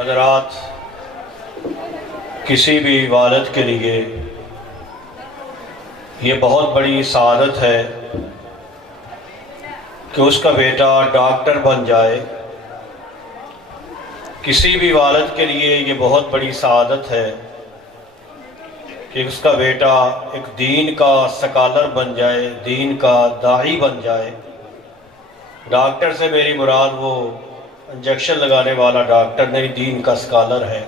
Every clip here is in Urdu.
حضرات، کسی بھی والد کے لیے یہ بہت بڑی سعادت ہے کہ اس کا بیٹا ڈاکٹر بن جائے۔ کسی بھی والد کے لیے یہ بہت بڑی سعادت ہے کہ اس کا بیٹا ایک دین کا سکالر بن جائے، دین کا داعی بن جائے۔ ڈاکٹر سے میری مراد وہ انجیکشن لگانے والا ڈاکٹر نہیں، دین کا سکالر ہے۔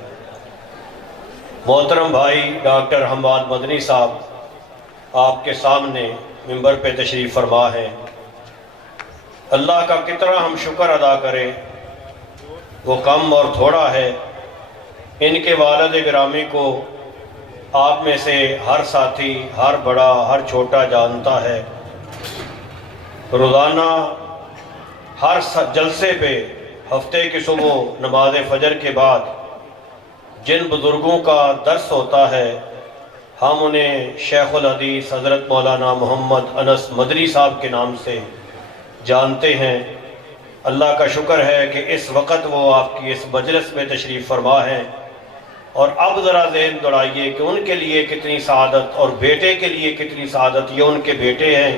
محترم بھائی ڈاکٹر حماد مدنی صاحب آپ کے سامنے ممبر پہ تشریف فرما ہے۔ اللہ کا کتنا ہم شکر ادا کریں، وہ کم اور تھوڑا ہے۔ ان کے والد گرامی کو آپ میں سے ہر ساتھی، ہر بڑا، ہر چھوٹا جانتا ہے۔ روزانہ ہر جلسے پہ ہفتے کی صبح نماز فجر کے بعد جن بزرگوں کا درس ہوتا ہے، ہم انہیں شیخ الحدیث حضرت مولانا محمد انس مدنی صاحب کے نام سے جانتے ہیں۔ اللہ کا شکر ہے کہ اس وقت وہ آپ کی اس مجلس میں تشریف فرما ہیں، اور اب ذرا ذہن دوڑائیے کہ ان کے لیے کتنی سعادت اور بیٹے کے لیے کتنی سعادت۔ یہ ان کے بیٹے ہیں،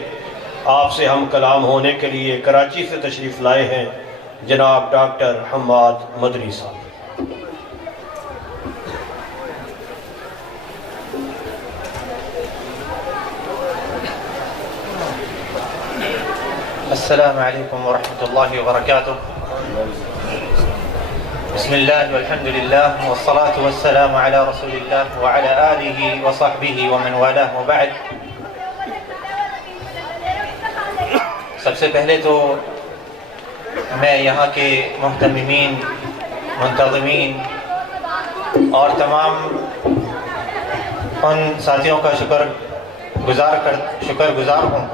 آپ سے ہم کلام ہونے کے لیے کراچی سے تشریف لائے ہیں، جناب ڈاکٹر حماد مدنی صاحب۔ السلام علیکم ورحمۃ اللہ وبرکاتہ۔ بسم اللہ والحمد للہ والصلاة والسلام علی رسول اللہ وعلی آلہ وصحبہ ومن والاه وبعد۔ سب سے پہلے تو میں یہاں کے محتممین، منتظمین اور تمام ان ساتھیوں کا شکر گزار ہوں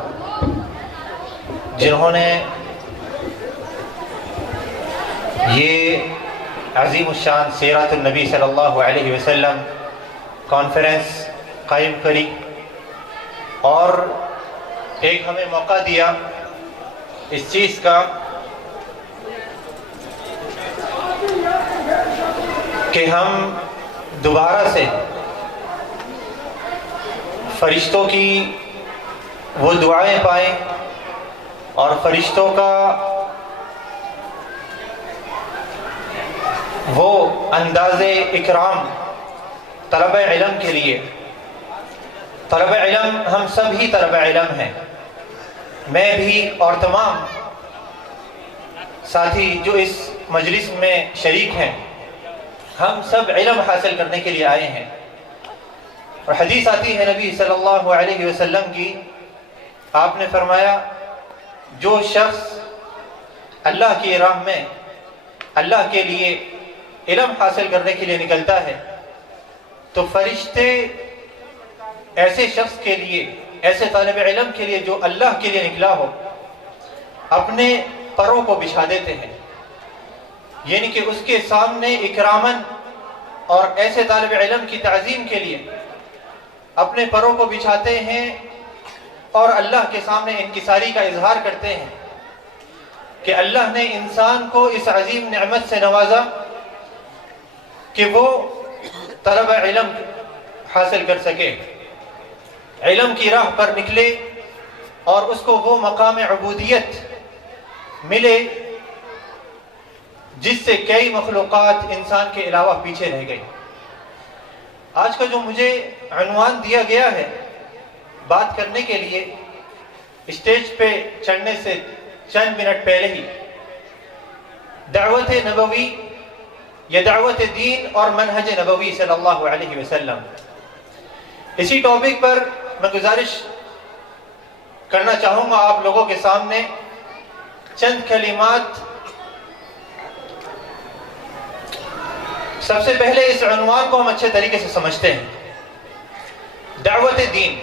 جنہوں نے یہ عظیم الشان سیرت النبی صلی اللہ علیہ وسلم کانفرنس قائم کری اور ایک ہمیں موقع دیا اس چیز کا کہ ہم دوبارہ سے فرشتوں کی وہ دعائیں پائیں اور فرشتوں کا وہ انداز اکرام طلب علم کے لیے۔ طلب علم ہم سب ہی طلب علم ہیں، میں بھی اور تمام ساتھی جو اس مجلس میں شریک ہیں، ہم سب علم حاصل کرنے کے لیے آئے ہیں۔ اور حدیث آتی ہے نبی صلی اللہ علیہ وسلم کی، آپ نے فرمایا جو شخص اللہ کی راہ میں اللہ کے لیے علم حاصل کرنے کے لیے نکلتا ہے تو فرشتے ایسے شخص کے لیے، ایسے طالب علم کے لیے جو اللہ کے لیے نکلا ہو، اپنے پروں کو بچھا دیتے ہیں، یعنی کہ اس کے سامنے اکراماً اور ایسے طالب علم کی تعظیم کے لیے اپنے پروں کو بچھاتے ہیں اور اللہ کے سامنے انکساری کا اظہار کرتے ہیں کہ اللہ نے انسان کو اس عظیم نعمت سے نوازا کہ وہ طلب علم حاصل کر سکے، علم کی راہ پر نکلے اور اس کو وہ مقام عبودیت ملے جس سے کئی مخلوقات انسان کے علاوہ پیچھے رہ گئی۔ آج کا جو مجھے عنوان دیا گیا ہے بات کرنے کے لیے، اسٹیج پہ چڑھنے سے چند منٹ پہلے ہی دعوت نبوی یا دعوت دین اور منہج نبوی صلی اللہ علیہ وسلم، اسی ٹاپک پر میں گزارش کرنا چاہوں گا آپ لوگوں کے سامنے چند کلمات۔ سب سے پہلے اس عنوان کو ہم اچھے طریقے سے سمجھتے ہیں۔ دعوت دین،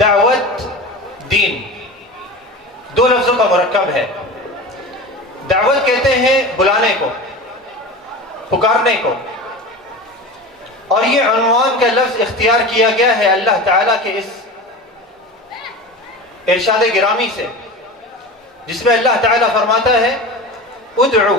دعوت دین دو لفظوں کا مرکب ہے۔ دعوت کہتے ہیں بلانے کو، پکارنے کو، اور یہ عنوان کا لفظ اختیار کیا گیا ہے اللہ تعالیٰ کے اس ارشاد گرامی سے، جس میں اللہ تعالیٰ فرماتا ہے ادعو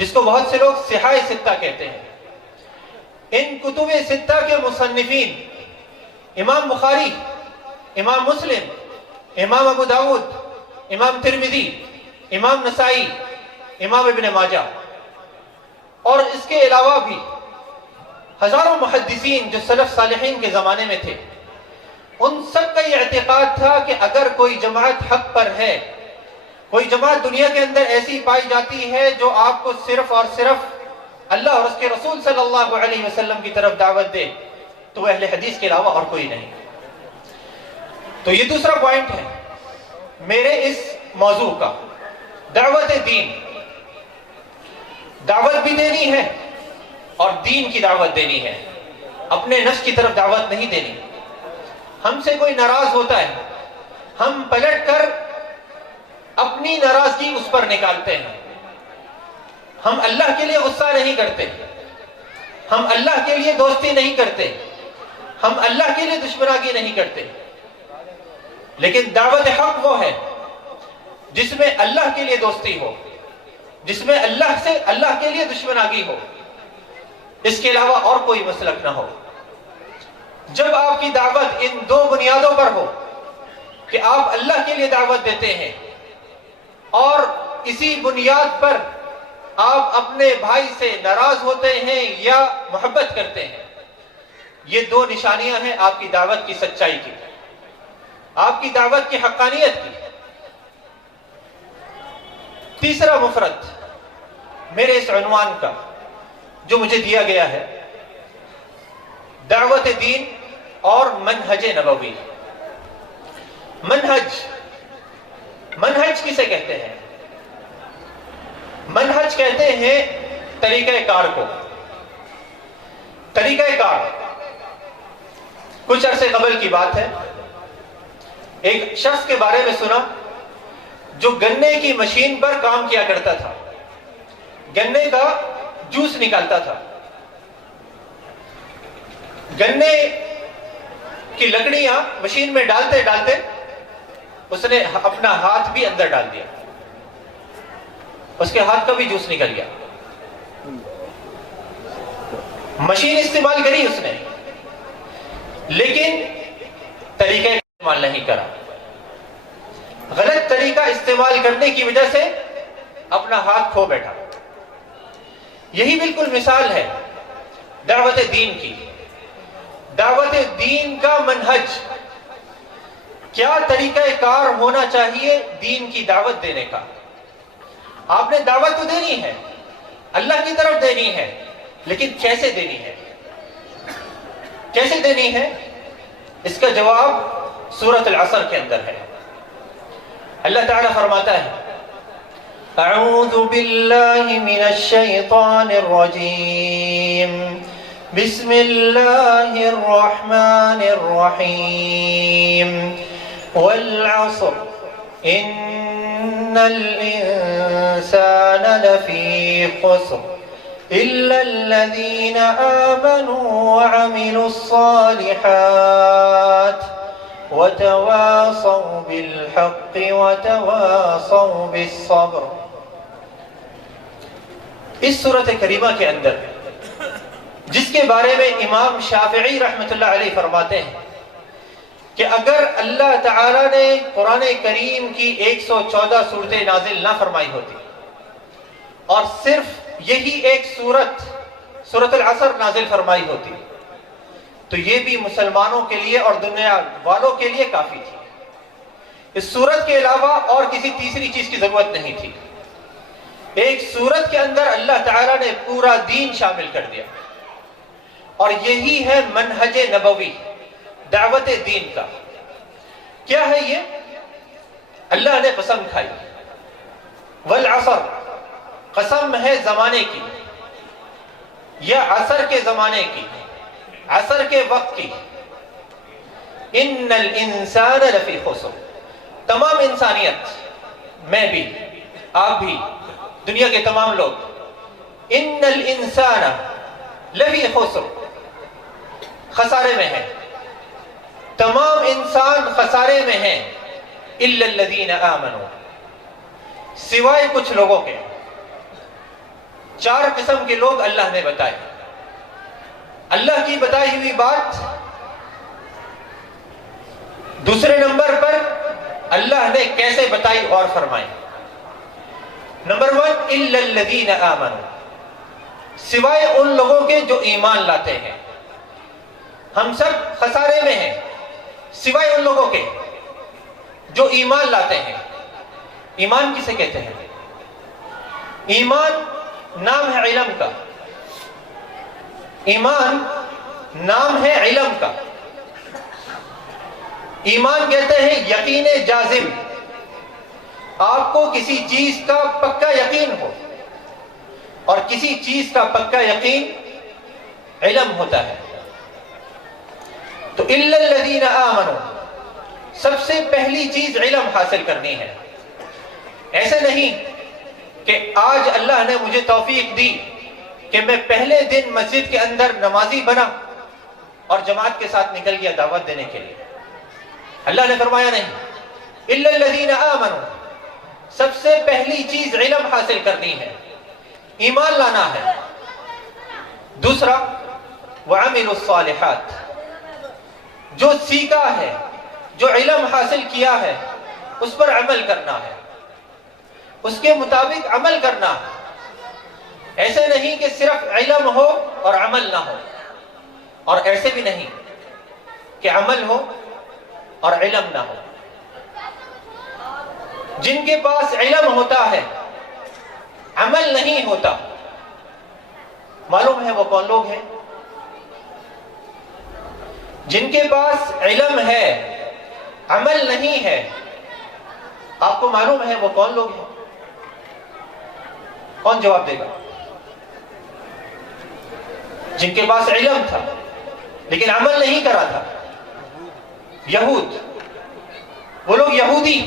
جس کو بہت سے لوگ صحاح ستہ کہتے ہیں. ان کتب ستہ کے مصنفین امام بخاری، امام مسلم، امام ابو داود، امام ترمذی، امام نسائی، امام ابن ماجہ، اور اس کے علاوہ بھی ہزاروں محدثین جو سلف صالحین کے زمانے میں تھے، ان سب کا یہ اعتقاد تھا کہ اگر کوئی جماعت حق پر ہے، کوئی جماعت دنیا کے اندر ایسی پائی جاتی ہے جو آپ کو صرف اور صرف اللہ اور اس کے رسول صلی اللہ علیہ وسلم کی طرف دعوت دے، تو وہ اہل حدیث کے علاوہ اور کوئی نہیں. تو یہ دوسرا پوائنٹ ہے میرے اس موضوع کا، دعوت دین. دعوت بھی دینی ہے اور دین کی دعوت دینی ہے، اپنے نفس کی طرف دعوت نہیں دینی. ہم سے کوئی ناراض ہوتا ہے، ہم پلٹ کر اپنی ناراضگی اس پر نکالتے ہیں. ہم اللہ کے لیے غصہ نہیں کرتے، ہم اللہ کے لیے دوستی نہیں کرتے، ہم اللہ کے لیے دشمناگی نہیں کرتے. لیکن دعوت حق وہ ہے جس میں اللہ کے لیے دوستی ہو، جس میں اللہ کے لیے دشمناگی ہو، اس کے علاوہ اور کوئی مسلک نہ ہو. جب آپ کی دعوت ان دو بنیادوں پر ہو کہ آپ اللہ کے لیے دعوت دیتے ہیں اور اسی بنیاد پر آپ اپنے بھائی سے ناراض ہوتے ہیں یا محبت کرتے ہیں، یہ دو نشانیاں ہیں آپ کی دعوت کی سچائی کی، آپ کی دعوت کی حقانیت کی. تیسرا مفرد میرے اس عنوان کا جو مجھے دیا گیا ہے، دعوت دین اور منہج نبوی. منہج کسے کہتے ہیں؟ منہج کہتے ہیں طریقہ کار کو. طریقہ کار کچھ عرصے قبل کی بات ہے، ایک شخص کے بارے میں سنا جو گنے کی مشین پر کام کیا کرتا تھا، گنے کا جوس نکالتا تھا. گنے کی لکڑیاں مشین میں ڈالتے ڈالتے اس نے اپنا ہاتھ بھی اندر ڈال دیا، اس کے ہاتھ کا بھی جوس نکل گیا. مشین استعمال کری اس نے، لیکن طریقہ استعمال نہیں کرا. غلط طریقہ استعمال کرنے کی وجہ سے اپنا ہاتھ کھو بیٹھا. یہی بالکل مثال ہے دعوت دین کی. دعوت دین کا منہج، کیا طریقہ کار ہونا چاہیے دین کی دعوت دینے کا. آپ نے دعوت تو دینی ہے، اللہ کی طرف دینی ہے، لیکن کیسے دینی ہے؟ کیسے دینی ہے؟ اس کا جواب سورۃ العصر کے اندر ہے. اللہ تعالیٰ فرماتا ہے اعوذ باللہ من الشیطان الرجیم بسم اللہ الرحمن الرحیم والعصر ان الانسان لفی خسر الا الذین آمنوا وعملوا الصالحات وتواصوا بالحق وتواصوا بالصبر. اس سورۃ کریمہ کے اندر جس کے بارے میں امام شافعی رحمۃ اللہ علیہ فرماتے ہیں کہ اگر اللہ تعالیٰ نے قرآن کریم کی 114 صورتیں نازل نہ فرمائی ہوتی اور صرف یہی ایک سورۃ العصر نازل فرمائی ہوتی تو یہ بھی مسلمانوں کے لیے اور دنیا والوں کے لیے کافی تھی. اس سورت کے علاوہ اور کسی تیسری چیز کی ضرورت نہیں تھی. ایک سورت کے اندر اللہ تعالیٰ نے پورا دین شامل کر دیا، اور یہی ہے منہج نبوی، دعوت دین کا. کیا ہے یہ؟ اللہ نے قسم کھائی، والعصر، قسم ہے زمانے کی یا عصر کے زمانے کی، عصر کے وقت کی. ان الانسان لفی خسر، تمام انسانیت، میں بھی، آپ بھی، دنیا کے تمام لوگ، ان الانسان لفی خسر، خسارے میں ہے. تمام انسان خسارے میں ہیں، الا الذین آمنوا، سوائے کچھ لوگوں کے. 4 قسم کے لوگ اللہ نے بتائے. اللہ کی بتائی ہوئی بات دوسرے نمبر پر اللہ نے کیسے بتائی اور فرمائی. نمبر 1 الا الذین آمنوا، سوائے ان لوگوں کے جو ایمان لاتے ہیں. ہم سب خسارے میں ہیں سوائے ان لوگوں کے جو ایمان لاتے ہیں. ایمان کسے کہتے ہیں؟ ایمان نام ہے علم کا. ایمان نام ہے علم کا. ایمان کہتے ہیں یقین جازم. آپ کو کسی چیز کا پکا یقین ہو، اور کسی چیز کا پکا یقین علم ہوتا ہے. تو الا الذین آمنوا، سب سے پہلی چیز علم حاصل کرنی ہے. ایسے نہیں کہ آج اللہ نے مجھے توفیق دی کہ میں پہلے دن مسجد کے اندر نمازی بنا اور جماعت کے ساتھ نکل گیا دعوت دینے کے لیے. اللہ نے فرمایا نہیں، الا الذین آمنوا، سب سے پہلی چیز علم حاصل کرنی ہے، ایمان لانا ہے. دوسرا وعملوا الصالحات، جو سیکھا ہے، جو علم حاصل کیا ہے اس پر عمل کرنا ہے، اس کے مطابق عمل کرنا ہے. ایسے نہیں کہ صرف علم ہو اور عمل نہ ہو، اور ایسے بھی نہیں کہ عمل ہو اور علم نہ ہو. جن کے پاس علم ہوتا ہے عمل نہیں ہوتا، معلوم ہے وہ کون لوگ ہیں؟ جن کے پاس علم ہے عمل نہیں ہے، آپ کو معلوم ہے وہ کون لوگ ہیں؟ کون جواب دے گا؟ جن کے پاس علم تھا لیکن عمل نہیں کرا تھا. یہود، وہ لوگ یہودی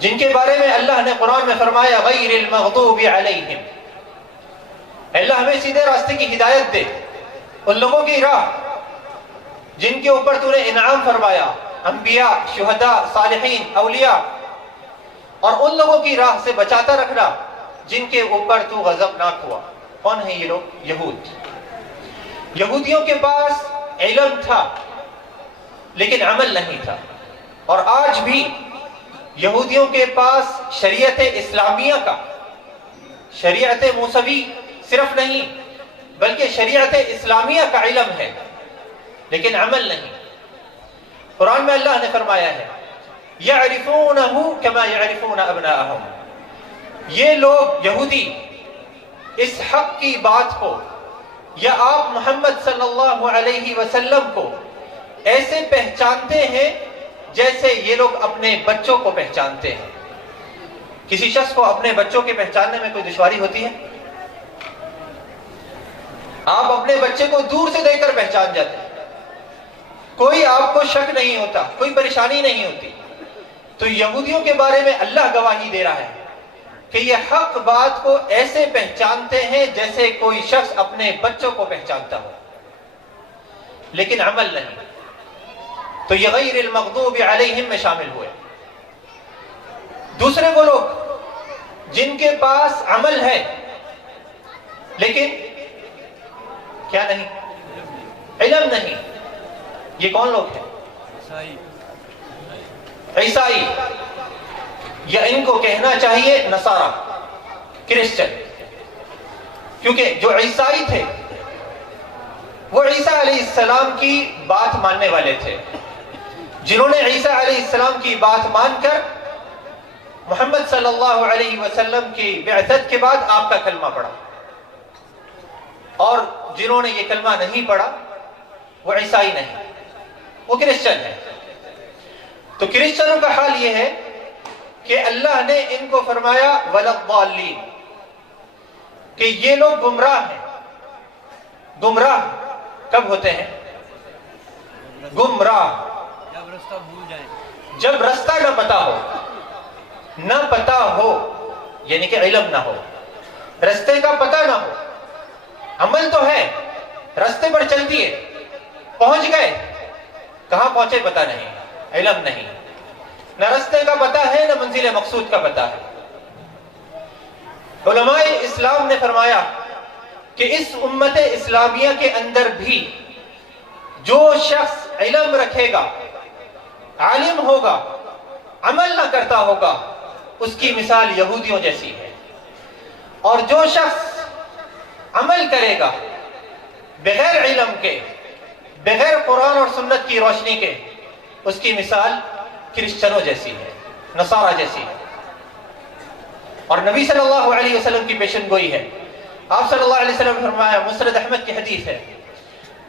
جن کے بارے میں اللہ نے قرآن میں فرمایا غیر المغضوب علیہم. اللہ ہمیں سیدھے راستے کی ہدایت دے. ان لوگوں کی راہ جن کے اوپر تو نے انعام فرمایا، انبیاء، شہداء، صالحین، اولیاء، اور ان لوگوں کی راہ سے بچاتا رکھنا جن کے اوپر تو غضبناک ہوا. کون ہیں یہ لوگ؟ یہود. یہودیوں کے پاس علم تھا لیکن عمل نہیں تھا. اور آج بھی یہودیوں کے پاس شریعت اسلامیہ کا، شریعت موسوی صرف نہیں بلکہ شریعت اسلامیہ کا علم ہے لیکن عمل نہیں. قرآن میں اللہ نے فرمایا ہے یعرفونہ کما یعرفون ابناءہم، یہ لوگ یہودی اس حق کی بات کو یا آپ محمد صلی اللہ علیہ وسلم کو ایسے پہچانتے ہیں جیسے یہ لوگ اپنے بچوں کو پہچانتے ہیں. کسی شخص کو اپنے بچوں کے پہچاننے میں کوئی دشواری ہوتی ہے؟ آپ اپنے بچے کو دور سے دیکھ کر پہچان جاتے ہیں، کوئی آپ کو شک نہیں ہوتا، کوئی پریشانی نہیں ہوتی. تو یہودیوں کے بارے میں اللہ گواہی دے رہا ہے کہ یہ حق بات کو ایسے پہچانتے ہیں جیسے کوئی شخص اپنے بچوں کو پہچانتا ہو لیکن عمل نہیں. تو یہ غیر المغضوب علیہم میں شامل ہوئے. دوسرے وہ لوگ جن کے پاس عمل ہے لیکن کیا نہیں؟ علم نہیں. یہ کون لوگ ہیں؟ عیسائی، یا ان کو کہنا چاہیے نصارہ، کرسچن. کیونکہ جو عیسائی تھے وہ عیسیٰ علیہ السلام کی بات ماننے والے تھے، جنہوں نے عیسیٰ علیہ السلام کی بات مان کر محمد صلی اللہ علیہ وسلم کی بعثت کے بعد آپ کا کلمہ پڑھا. اور جنہوں نے یہ کلمہ نہیں پڑھا وہ عیسائی نہیں، وہ کرسچن ہے. تو کرسچنوں کا حال یہ ہے کہ اللہ نے ان کو فرمایا وَلَا الضَّالِّينَ، کہ یہ لوگ گمراہ ہیں. گمراہ کب ہوتے ہیں؟ گمراہ جب رستہ نہ پتا ہو. نہ پتا ہو یعنی کہ علم نہ ہو، رستے کا پتہ نہ ہو. عمل تو ہے، رستے پر چل دیے، پہنچ گئے، کہاں پہنچے پتہ نہیں، علم نہیں. نہ رستے کا پتہ ہے نہ منزل مقصود کا پتہ ہے. علماء اسلام نے فرمایا کہ اس امت اسلامیہ کے اندر بھی جو شخص علم رکھے گا، عالم ہوگا، عمل نہ کرتا ہوگا، اس کی مثال یہودیوں جیسی ہے، اور جو شخص عمل کرے گا بغیر علم کے، بغیر قرآن اور سنت کی روشنی کے، اس کی مثال کرسچنوں جیسی ہے، نصارہ جیسی ہے۔ اور نبی صلی اللہ علیہ وسلم کی پیشن گوئی ہے۔ آپ صلی اللہ علیہ وسلم نے فرمایا، مسند احمد کی حدیث ہے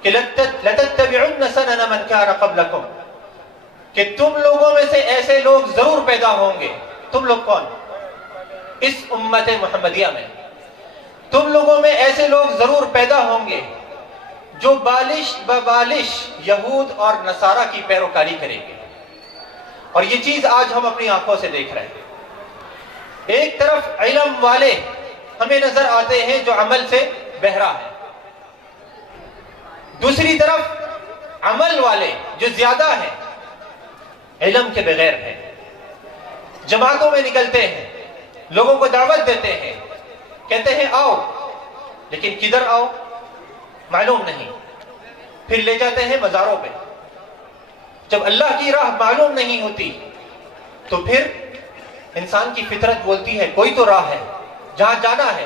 کہ لَتَتَّبِعُنَّ سَنَنَ مَنْ كَانَ قَبْلَكُمْ، کہ تم لوگوں میں سے ایسے لوگ ضرور پیدا ہوں گے۔ تم لوگ کون؟ اس امت محمدیہ میں تم لوگوں میں ایسے لوگ ضرور پیدا ہوں گے جو بالش ببالش یہود اور نصارہ کی پیروکاری کریں گے۔ اور یہ چیز آج ہم اپنی آنکھوں سے دیکھ رہے ہیں۔ ایک طرف علم والے ہمیں نظر آتے ہیں جو عمل سے بہرا ہے، دوسری طرف عمل والے جو زیادہ ہیں علم کے بغیر ہیں، جماعتوں میں نکلتے ہیں، لوگوں کو دعوت دیتے ہیں، کہتے ہیں آؤ، لیکن کدھر آؤ معلوم نہیں، پھر لے جاتے ہیں مزاروں پہ۔ جب اللہ کی راہ معلوم نہیں ہوتی تو پھر انسان کی فطرت بولتی ہے کوئی تو راہ ہے جہاں جانا ہے۔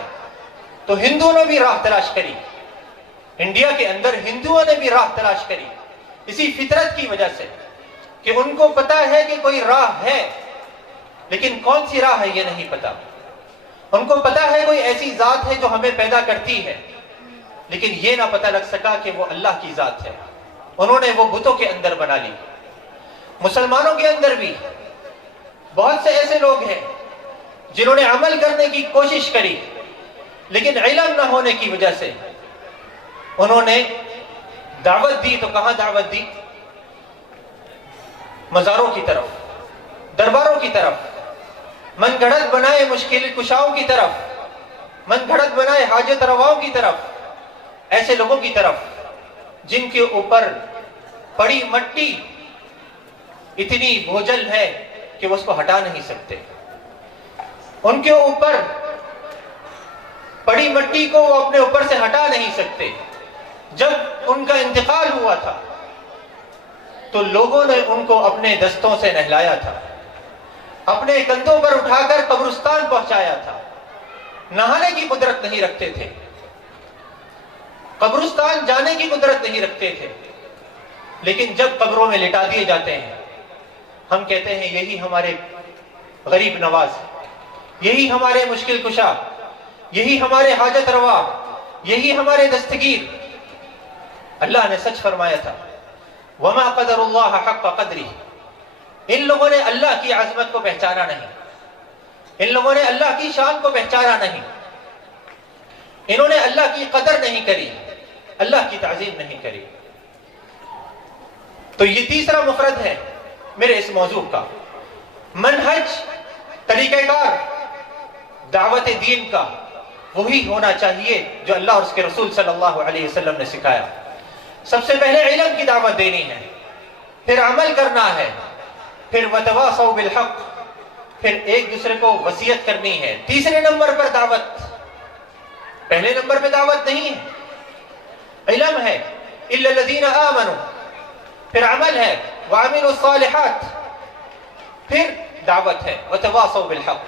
تو ہندوؤں نے بھی راہ تلاش کری، انڈیا کے اندر ہندوؤں نے بھی راہ تلاش کری، اسی فطرت کی وجہ سے کہ ان کو پتا ہے کہ کوئی راہ ہے، لیکن کون سی راہ ہے یہ نہیں پتا۔ ان کو پتا ہے کوئی ایسی ذات ہے جو ہمیں پیدا کرتی ہے، لیکن یہ نہ پتہ لگ سکا کہ وہ اللہ کی ذات ہے۔ انہوں نے وہ بتوں کے اندر بنا لی۔ مسلمانوں کے اندر بھی بہت سے ایسے لوگ ہیں جنہوں نے عمل کرنے کی کوشش کری، لیکن علم نہ ہونے کی وجہ سے انہوں نے دعوت دی۔ تو کہاں دعوت دی؟ مزاروں کی طرف، درباروں کی طرف، من گھڑت بنائے مشکل کشاؤں کی طرف، من گھڑت بنائے حاجت رواؤں کی طرف، ایسے لوگوں کی طرف جن کے اوپر پڑی مٹی اتنی بوجھل ہے کہ وہ اس کو ہٹا نہیں سکتے۔ ان کے اوپر پڑی مٹی کو وہ اپنے اوپر سے ہٹا نہیں سکتے۔ جب ان کا انتقال ہوا تھا تو لوگوں نے ان کو اپنے دستوں سے نہلایا تھا، اپنے کندھوں پر اٹھا کر قبرستان پہنچایا تھا۔ نہانے کی قدرت نہیں رکھتے تھے، قبرستان جانے کی قدرت نہیں رکھتے تھے، لیکن جب قبروں میں لٹا دیے جاتے ہیں ہم کہتے ہیں یہی ہمارے غریب نواز، یہی ہمارے مشکل کشا، یہی ہمارے حاجت روا، یہی ہمارے دستگیر۔ اللہ نے سچ فرمایا تھا، وَمَا قَدَرُ اللَّهَ حَقَّ قَدْرِهِ۔ ان لوگوں نے اللہ کی عظمت کو پہچانا نہیں، ان لوگوں نے اللہ کی شان کو پہچانا نہیں، انہوں نے اللہ کی قدر نہیں کری، اللہ کی تعظیم نہیں کری۔ تو یہ تیسرا مفرد ہے میرے اس موضوع کا، منہج، طریقہ کار دعوت دین کا وہی ہونا چاہیے جو اللہ اور اس کے رسول صلی اللہ علیہ وسلم نے سکھایا۔ سب سے پہلے علم کی دعوت دینی ہے، پھر عمل کرنا ہے، پھر وتواصوا بالحق، پھر ایک دوسرے کو وصیت کرنی ہے۔ تیسرے نمبر پر دعوت، پہلے نمبر پہ دعوت نہیں ہے، علم ہے، الا الذین آمنوا، پھر عمل ہے، وعملوا الصالحات، پھر دعوت ہے، وتواصوا بالحق۔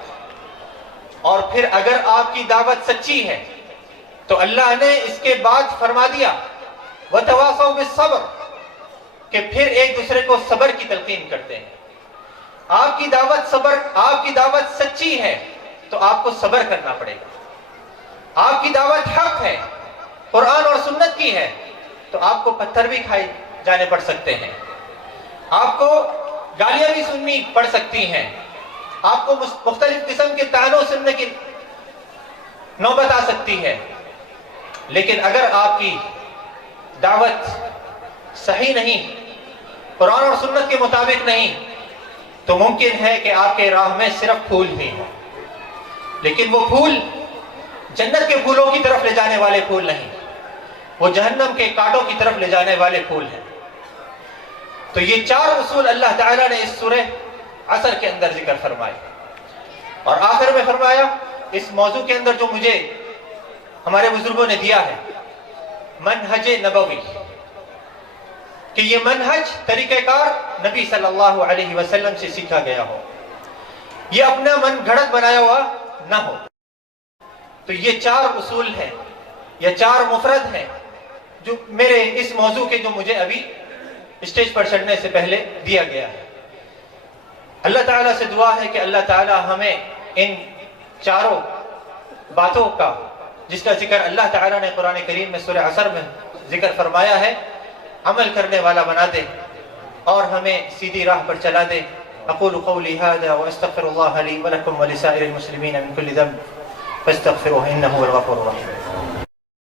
اور پھر اگر آپ کی دعوت سچی ہے تو اللہ نے اس کے بعد فرما دیا وتواصوا بالصبر، کہ پھر ایک دوسرے کو صبر کی تلقین کرتے ہیں۔ آپ کی دعوت صبر، آپ کی دعوت سچی ہے تو آپ کو صبر کرنا پڑے گا۔ آپ کی دعوت حق ہے، قرآن اور سنت کی ہے تو آپ کو پتھر بھی کھائے جانے پڑ سکتے ہیں، آپ کو گالیاں بھی سننی پڑ سکتی ہیں، آپ کو مختلف قسم کے طعنوں سننے کی نوبت آ سکتی ہے، لیکن اگر آپ کی دعوت صحیح نہیں، قرآن اور سنت کے مطابق نہیں، تو ممکن ہے کہ آپ کے راہ میں صرف پھول ہی ہوں، لیکن وہ پھول جنت کے پھولوں کی طرف لے جانے والے پھول نہیں، وہ جہنم کے کانٹوں کی طرف لے جانے والے پھول ہیں۔ تو یہ چار اصول اللہ تعالیٰ نے اس سورہ عصر کے اندر ذکر فرمائے، اور آخر میں فرمایا اس موضوع کے اندر جو مجھے ہمارے بزرگوں نے دیا ہے، منہج نبوی، کہ یہ منہج طریقہ کار نبی صلی اللہ علیہ وسلم سے سیکھا گیا ہو، یہ اپنا من گھڑت بنایا ہوا نہ ہو۔ تو یہ 4 اصول ہیں یا 4 مفرد ہیں جو میرے اس موضوع کے جو مجھے ابھی اسٹیج پر چڑھنے سے پہلے دیا گیا ہے۔ اللہ تعالیٰ سے دعا ہے کہ اللہ تعالیٰ ہمیں ان 4 باتوں کا، جس کا ذکر اللہ تعالیٰ نے قرآن کریم میں سورہ عصر میں ذکر فرمایا ہے، عمل کرنے والا بنا دے اور ہمیں سیدھی راہ پر چلا دے۔ اقول قولی هذا واستغفر الله لي ولكم ولسائر المسلمين من كل ذنب فاستغفروه انه هو الغفور الرحيم۔